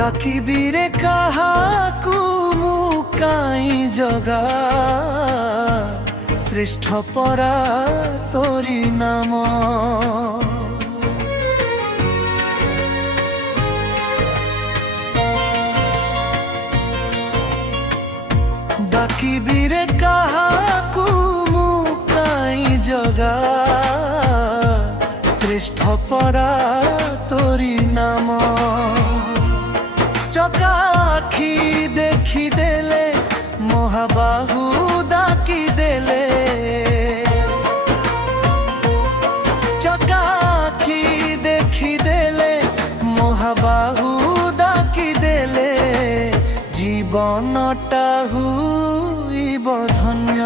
ডাকিবিরে কাহাকু মুকাই জগা শ্রেষ্ঠ পরা তোরি নাম। ডাকিবিরে কাহাকু মুকাই জগা শ্রেষ্ঠ পরা তোরি নাম। চকা আখি দেখি দেলে মহাবাহু ডাকি দেলে। চকা আখি দেখি দেলে মহাবাহু ডাকি দেলে। জীবনটা হুইব ধন্য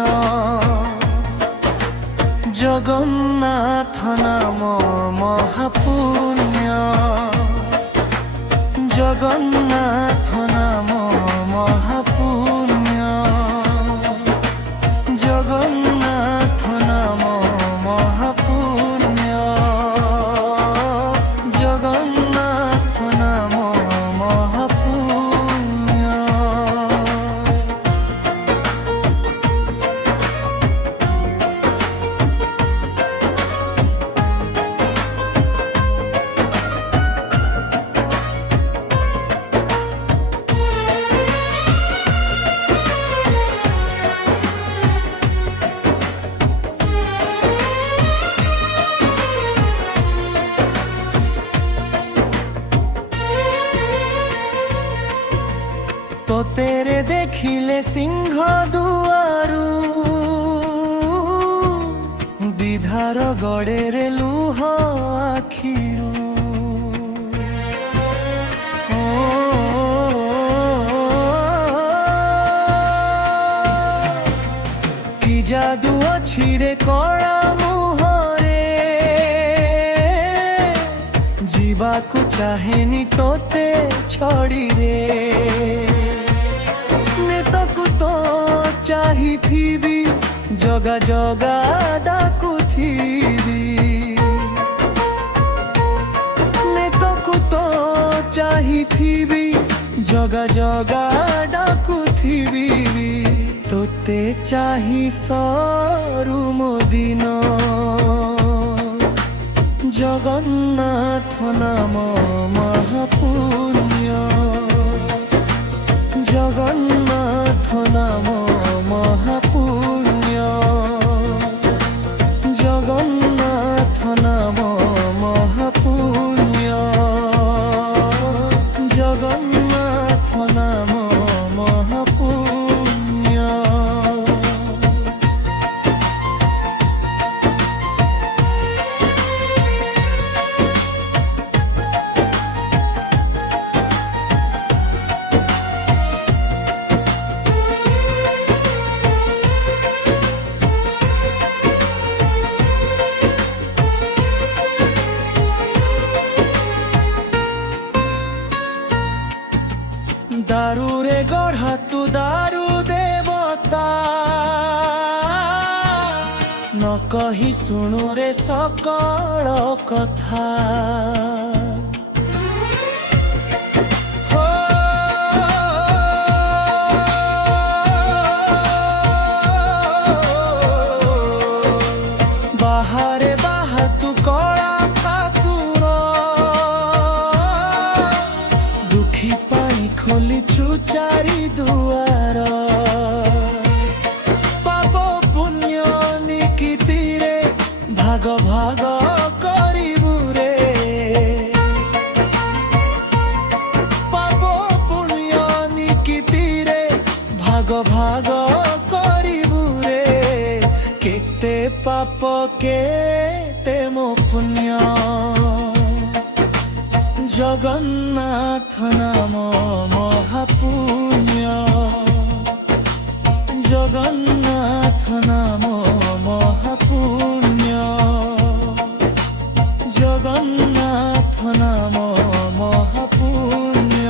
জগন্নাথ নাম মহাপুণ্য। জগন্নাথ নাম মহাপুণ্য। জগন্নাথ নাম মহাপুণ্য। জগন্নাথ নাম মহাপুণ্য। তো তেরে দেখিলে সিংহ দুয়ারু বিধার গড়েরে লুহ আখিরু। কি জাদু ଅଛି রে কড়া মুহরে ଯିବାକୁ ଚାହେନି ତୋତେ ଛଡ଼ି ରେ। ଚାହିଥିବି ଜଗା ଜଗା ଡାକୁଥିବି। ନେତକୁ ତ ଚାହିଥିବି ଜଗା ଜଗା ଡାକୁଥିବି। ତୋତେ ଚାହିଁ ସରୁ ମୋ ଦିନ ଜଗନ୍ନାଥ ନାମ ମହାପୁଣ୍ୟ। ଜଗନ୍ନାଥ ନାମ মহাপুণ্য। জগন্নাথ নাম মহাপুণ্য। জগন্নাথ নাম মহাপুণ্য। দারুরে গড়া তু দারু দেবতা ন কহি শুণুরে সকল কথা। বাহারে বাহা তু কড়া ফাতুর দুঃখী পাই খোলিছু চারি দুয়ার। পাপ পুণ্য নিকিতিরে ভাগ ভাগ করিবু রে। পাপ পুণ্য নিকিতিরে ভাগ ভাগ করিবু রে। কেতে পাপ কেতে মো পুণ্য জগন্নাথ নাম মহাপুণ্য। জগন্নাথ নাম মহাপুণ্য। জগন্নাথ নাম মহাপুণ্য।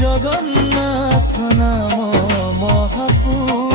জগন্নাথ নাম মহাপুণ্য।